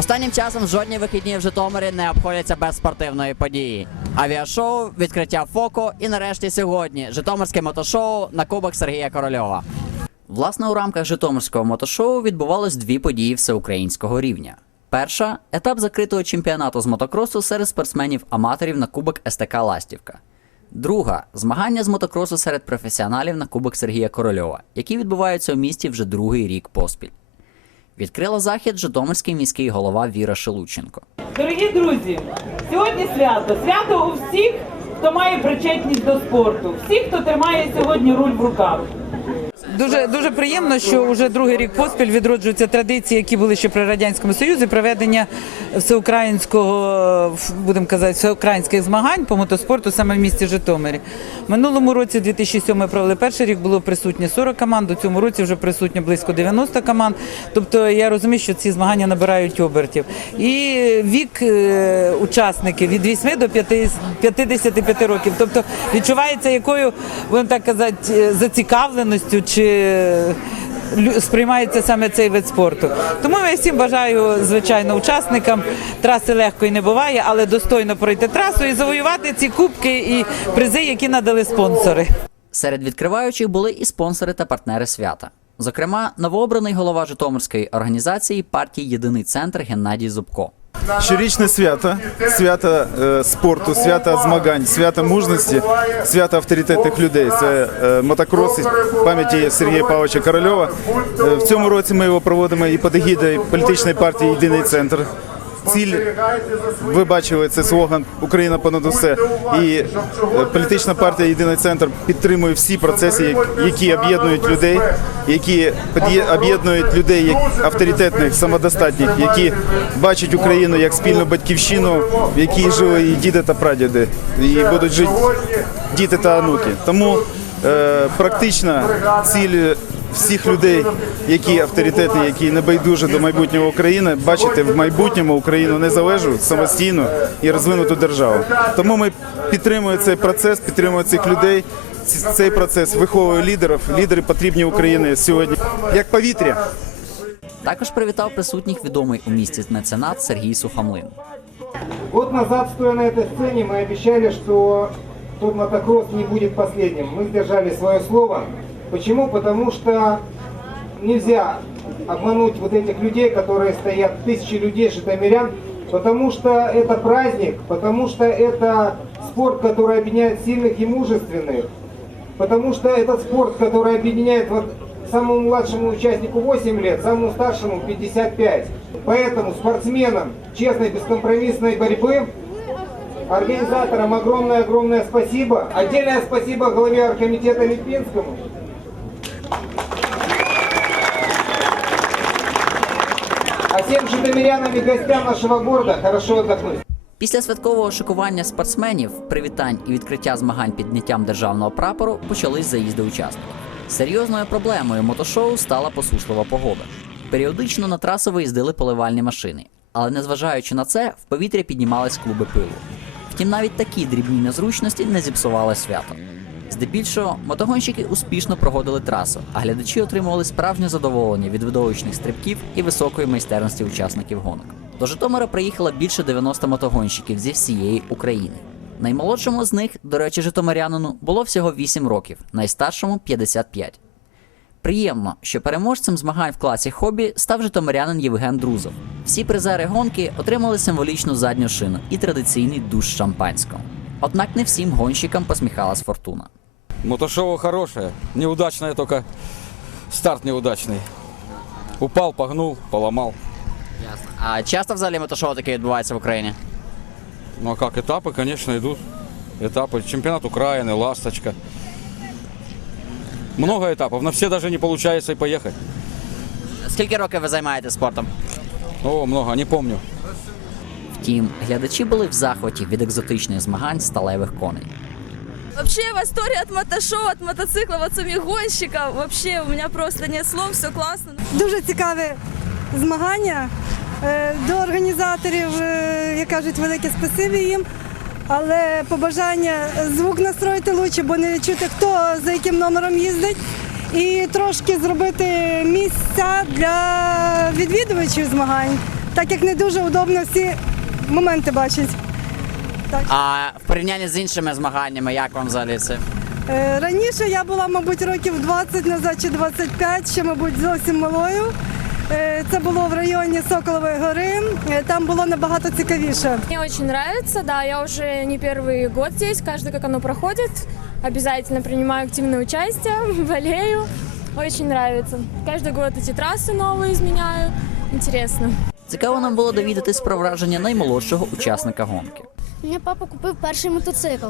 Останнім часом жодні вихідні в Житомирі не обходяться без спортивної події. Авіашоу, відкриття фоку і нарешті сьогодні Житомирське мотошоу на Кубок Сергія Корольова. Власне, у рамках Житомирського мотошоу відбувалось дві події всеукраїнського рівня. Перша етап закритого чемпіонату з мотокросу серед спортсменів-аматорів на Кубок СТК Ластівка. Друга змагання з мотокросу серед професіоналів на Кубок Сергія Корольова, які відбуваються у місті вже другий рік поспіль. Відкрила захід Житомирський міський голова Віра Шелученко. Дорогі друзі, сьогодні свято. Свято у всіх, хто має причетність до спорту, всіх, хто тримає сьогодні руль в руках. Дуже дуже приємно, що вже другий рік поспіль відроджуються традиції, які були ще при радянському союзі, проведення всеукраїнського, будемо казати, всеукраїнських змагань по мотоспорту саме в місті Житомирі. Минулому році, 2007 ми провели перший рік, було присутні 40 команд. У цьому році вже присутні близько 90 команд. Тобто я розумію, що ці змагання набирають обертів. І вік е, учасників від 8 до 5 55 років. Тобто відчувається якою, будемо так казати, е, зацікавленістю чи сприймається саме цей вид спорту. Тому я всім бажаю, звичайно, учасникам. Траси легко і не буває, але достойно пройти трасу і завоювати ці кубки і призи, які надали спонсори. Серед відкриваючих були і спонсори та партнери свята. Зокрема, новообраний голова Житомирської організації партії Єдиний центр Геннадій Зубко. Щорічне свято, свято е, спорту, свято змагань, свято мужності, свято авторитетних людей. Це е, мотокрос пам'яті Сергія Павловича Корольова. Е, в цьому році ми його проводимо і під егідою політичної партії Єдиний центр. Ціль, ви бачили, це слоган Україна понад усе. І е, політична партія Єдиний центр підтримує всі процеси, які об'єднують людей, які об'єднують людей як авторитетних, самодостатніх, які бачать Україну як спільну батьківщину, в якій жили і діди та прадіди, і будуть жити діти та онуки. Тому е, практична ціль всіх людей, які авторитетні, які не байдужі до майбутнього України, бачити в майбутньому Україну незалежну, самостійну і розвинуту державу. Тому ми підтримуємо цей процес, підтримуємо цих людей. Ц- Цей процес виховує лідерів. Лідери потрібні Україні сьогодні як повітря. Також привітав присутніх відомий у місті меценат Сергій Сухомлин. Год назад, стоя на этой сцене, мы обещали, что тот мотокросс не будет последним. Мы сдержали свое слово. Почему? Потому что нельзя обмануть вот этих людей, которые стоят, тысячи людей, житомирян, потому что это праздник, потому что это спорт, который объединяет сильных и мужественных, потому что этот спорт, который объединяет вот самому младшему участнику 8 лет, самому старшему 55. Поэтому спортсменам честной, бескомпромиссной борьбы, организаторам огромное-огромное спасибо. Отдельное спасибо главе оргкомитета Липинскому. Всем житомирянам и гостям нашего города хорошо отдохнуть. Після святкового шикування спортсменів, привітань і відкриття змагань підняттям державного прапору почались заїзди учасників. Серйозною проблемою мотошоу стала посушлива погода. Періодично на трасу виїздили поливальні машини, але незважаючи на це, в повітря піднімались клуби пилу. Втім, навіть такі дрібні незручності не зіпсували свято. Здебільшого мотогонщики успішно проходили трасу, а глядачі отримували справжнє задоволення від видовищних стрибків і високої майстерності учасників гонок. До Житомира приїхало більше 90 мотогонщиків зі всієї України. Наймолодшому з них, до речі, житомирянину, було всього 8 років, найстаршому 55. Приємно, що переможцем змагань в класі хобі став житомирянин Євген Друзов. Всі призери гонки отримали символічну задню шину і традиційний душ шампанського. Однак не всім гонщикам посміхалась фортуна. Мотошоу хорошее, неудачное только старт неудачный. Упал, погнул, поломал. Ясно. А часто взагалі мотошоу таке відбувається в Україні? Ну а как, этапы, конечно, идут. Этапы. Чемпионат Украины, Ласточка. Много этапов, на все даже не получается и поехать. Скільки років ви займаєтесь спортом? О, много, не помню. Втім, глядачі були в захваті від екзотичних змагань сталевих коней. Вообще в восторге от мотошоу, от мотоциклов, от самих гонщиков. Вообще у меня просто нет слов, все классно. Дуже цікаве змагання. Е, До організаторів, е, як кажуть, велике спасибі їм. Але побажання звук настроїти лучше, бо не чути, хто за яким номером їздить. І трошки зробити місця для відвідувачів змагань, так як не дуже удобно всі моменти бачать. А в порівнянні з іншими змаганнями, як вам взагалі це? Е, Раніше я була, мабуть, років 20 назад чи 25, ще, мабуть, зовсім малою. Е, Це було в районі Соколової гори. Е, Там було набагато цікавіше. Мне очень нравится, да, я уже не первый год здесь, каждый как оно проходит. Обязательно принимаю активное участие, болею. Очень нравится. Каждый год эти трассы новые изменяю. Интересно. Цікаво нам було довідатись про враження наймолодшого учасника гонки. Мені папа купив перший мотоцикл.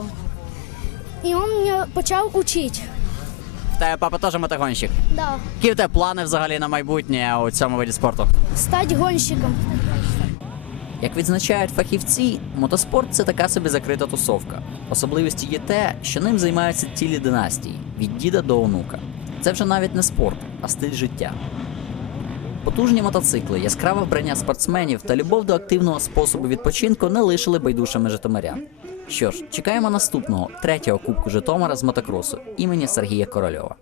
І він мене почав учити. В тебе папа теж мотогонщик. Да. Які в тебе плани взагалі на майбутнє у цьому виді спорту? Стати гонщиком. Як відзначають фахівці, мотоспорт це така собі закрита тусовка. Особливістю є те, що ним займаються цілі династії від діда до онука. Це вже навіть не спорт, а стиль життя. Потужні мотоцикли, яскраве вбрання спортсменів та любов до активного способу відпочинку не лишили байдужими житомирян. Що ж, чекаємо наступного третього кубку Житомира з мотокросу імені Сергія Корольова.